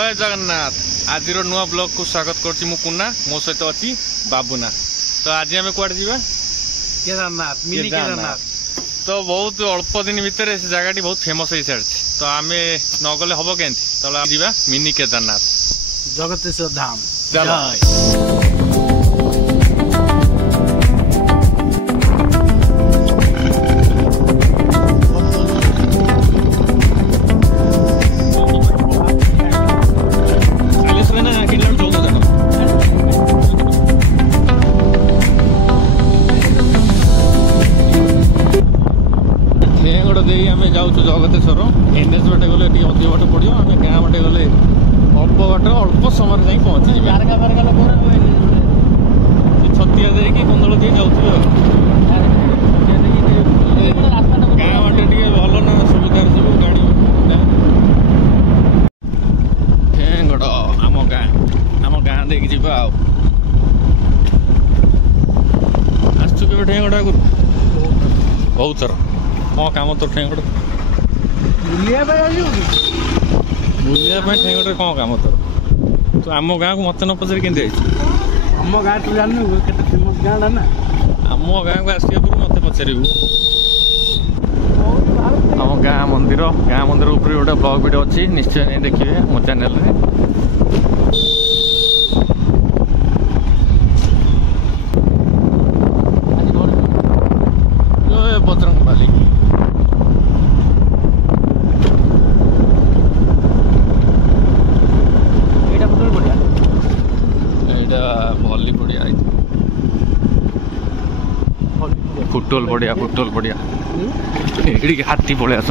जय जगन्नाथ। आज नुआ ब्लॉग को स्वागत करछि मु कुन्ना, मो सहित अछि बाबूना। तो आज आम कुआडे जीवा? केदारनाथ, मिनी केदारनाथ। तो बहुत अल्प दिन भितर से जगह बहुत फेमस हो सारी, तो आम नगले हम केमती, तो जीवा मिनी केदारनाथ जगतेश्वर धाम। जगतेश्वर एनएच बाटे गले अधिक बाट पड़ो, आम गाँ बाटे गले अल्प बाट अल्प समय जाई पहुंची छतिया देकी कंदल दिए जाऊँ गाँ बाटे टे भल ना सुविधा सब गाड़ी ठेंगड़ आम गाँ देकी जीवा आसचु के ठेंगड़ा बहुत थर कौन काम तो ठेंगड़ बुलिया ठेंगड़े कौन काम तो तो आम गाँ को मत न पचार के आम गाँ तो जानू के फेमस गाँ ना आम गाँ को आसा पूर्व मत पचारू आम गाँ मंदिर ऊपर गोटे ब्लॉग वीडियो अच्छी निश्चय देखिए मो चैनल बजरंग बाली भली पड़िया फुटबॉल पड़िया ये हाथी पड़े आस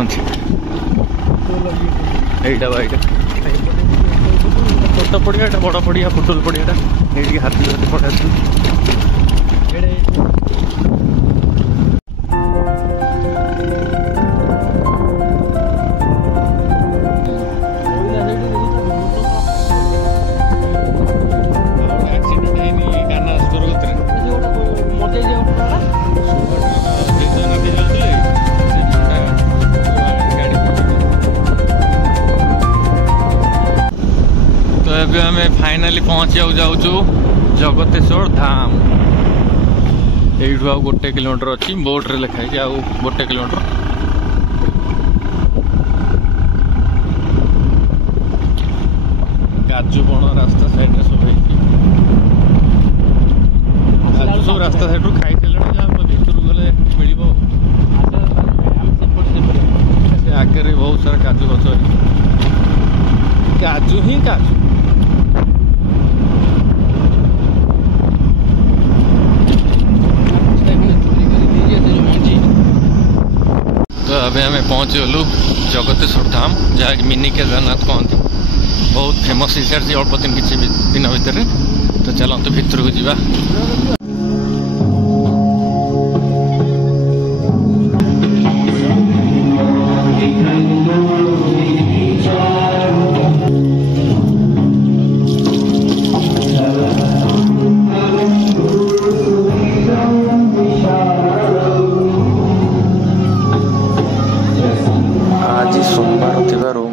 छोट पड़िया बड़ पड़िया फुटबॉल पड़िया ये हाथी पड़े आस फाइनाली पहुँचा जाऊँ जगतेश्वर धाम। यू आ 1 किलोमीटर अच्छी बोर्ड रे लिखाई आ 1 किलोमीटर काजू बण रास्ता साइड रे सब काजू सब रास्ता साइड रू खाई भर गले मिल आगे बहुत सारा काजू गच काजू ही काजू तो अभी आम पहुँची गलु जगतेश्वर धाम जहाँकि मिनी केदारनाथ कहते बहुत फेमस हो सारी अल्प दिन किसी दिन भितर। तो चलते भितर को जीवा।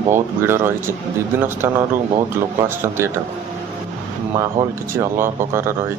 बहुत भीड़ रही विभिन्न स्थान बहुत लोक आटा माहौल किसी अलग प्रकार रही।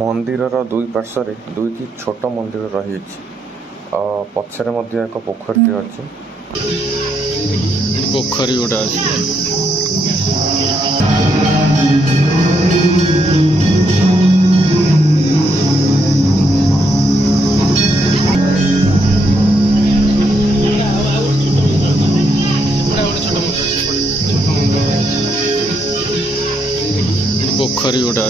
मंदिर दुई पार्श्व दुईटी छोट मंदिर रही पछरे एक पोखरी अच्छी पोखरी गोटा पोखरी गोटा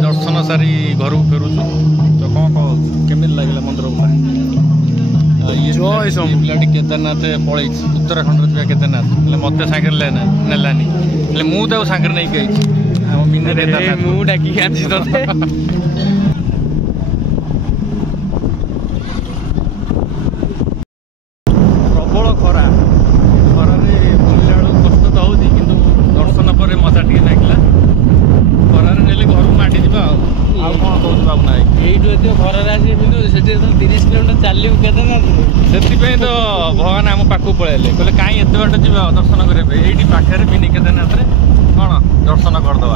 दर्शन सारी घर को फेरुचु तो कौन कह केमी लगे मंदिर पिलाटी केदारनाथ पलि उत्तराखंड केदारनाथ मत सागर नेलानी मुझे सागर नहीं गई प्रबल खरा खरारे बुलला कष्ट तो हो दर्शन पर मजा टे लगे खरारे ने घर को माटी जा कौन कौन बाबूना ये घर 30 किलोमीटर चलू के तो भगवान आम पाक पलैले कहले कहीं एत बाट जा दर्शन करेंगे ये पाखे मिनी केदारनाथ कौन दर्शन करदे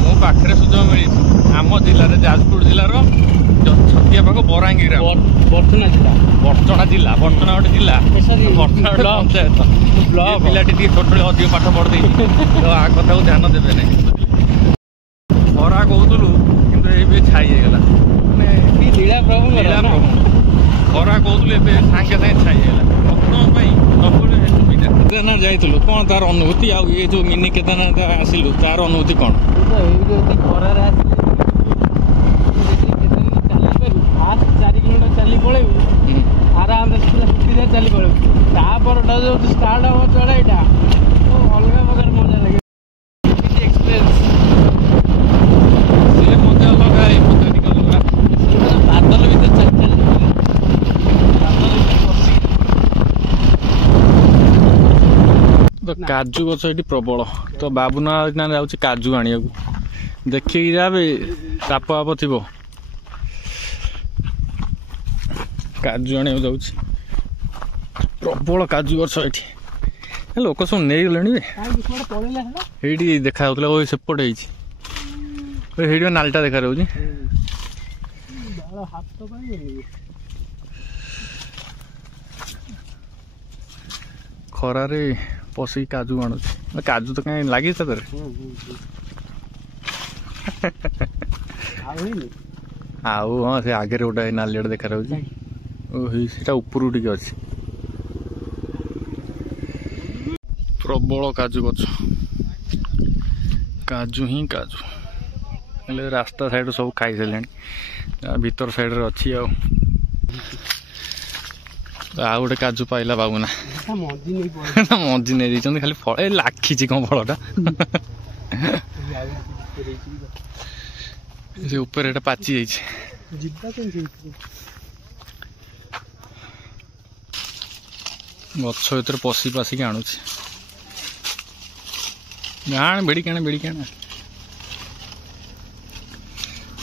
मो पाखे सुजोग मिली आम जिले जाजपुर जिलार छतिया पाख बरांगीर बर्चना जिला बर्चना गोटे जिला बर्चना गोटे पंचायत पिलाटी छोट अधिक पाठ पढ़ी तो आ कथा को ध्यान देवे ना खरा कहूलु कि छाई होगा लीला प्रभु खरा कहूलु सागे सागे छाई होगा केदारनाथ जाइलु कौन तार अनुभूति आ जो मिनी केदारनाथ आसिलु तार अनुभूति कौन खरार 4 किलोमीटर चली पड़ेबू आराम से सुविधा चली पड़ेबू तापर जो स्टार्ट हम चढ़ाईटा तो अलग प्रकार मजा लगे एक्सपीरियंस से मजा अलग मजा टी अलग बादल भर चल तो काजू गछ ये प्रबल तो बाबूना जाऊँ काजू आने देखिए जाबे साप आप थी काजू आने जाऊँ प्रबल काजू गछ ये लोक सब नहीं गले ये देखा सेपटे ये नालटा देखा रही खरारे पशि काजू आणु काजू तो कहीं लगी आउ हाँ से आगे गोटे नालिया देखा रही ऊपर टे अच्छे प्रबल काजू गछ काजू ही काजू रास्ता साइड सब खाई सारे भीतर साइड अच्छी आउ गोटे काजू पाइला बाबूना मंजी नहीं खाली फल लाखी कौन फलटा से ऊपर एटा पाची गछ भर पशि पासिक आणुच आण बेड़ी केण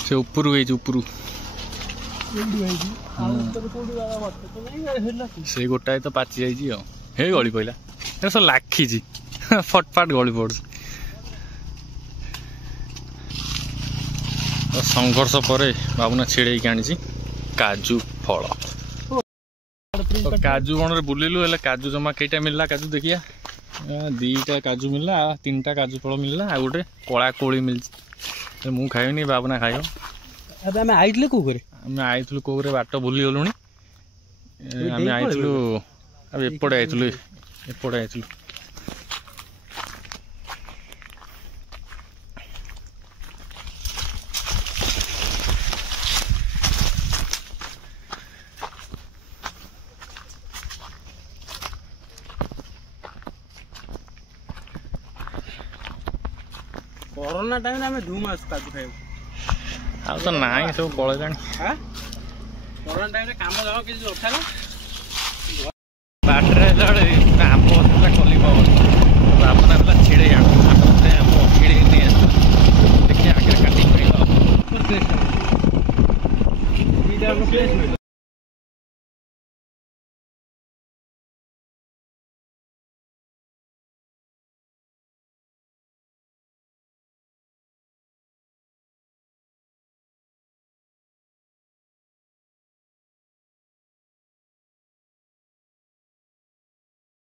से ऊपर ऊपर से गोटाए तो पाची जाइए गली पड़ा सब लाखी फटफाट गली पड़ संघर्ष पर बाबूना छिड़े आनी काजू फल तो काजू बण बुलिलु काजू जमा कईटा मिलला काजू देखिया 2टा काजू मिलला 3टा काजू फल मिलला आ गोटे कला कोली मिलची मु खाइनी बाबूना खाइब आम आइले कौ आम आइलु कौ बाट भूली गलु आम आइलु एपटे आइलु एपटे आइलु कोरोना टाइम में धूम आस काजू खाइब आ तो ना सब पड़े कोरोना टाइम काम जमा किसी उठा बाटे आम कली बाबूना पा छिड़े आम छिड़े नहीं देखिए आगे काटिंग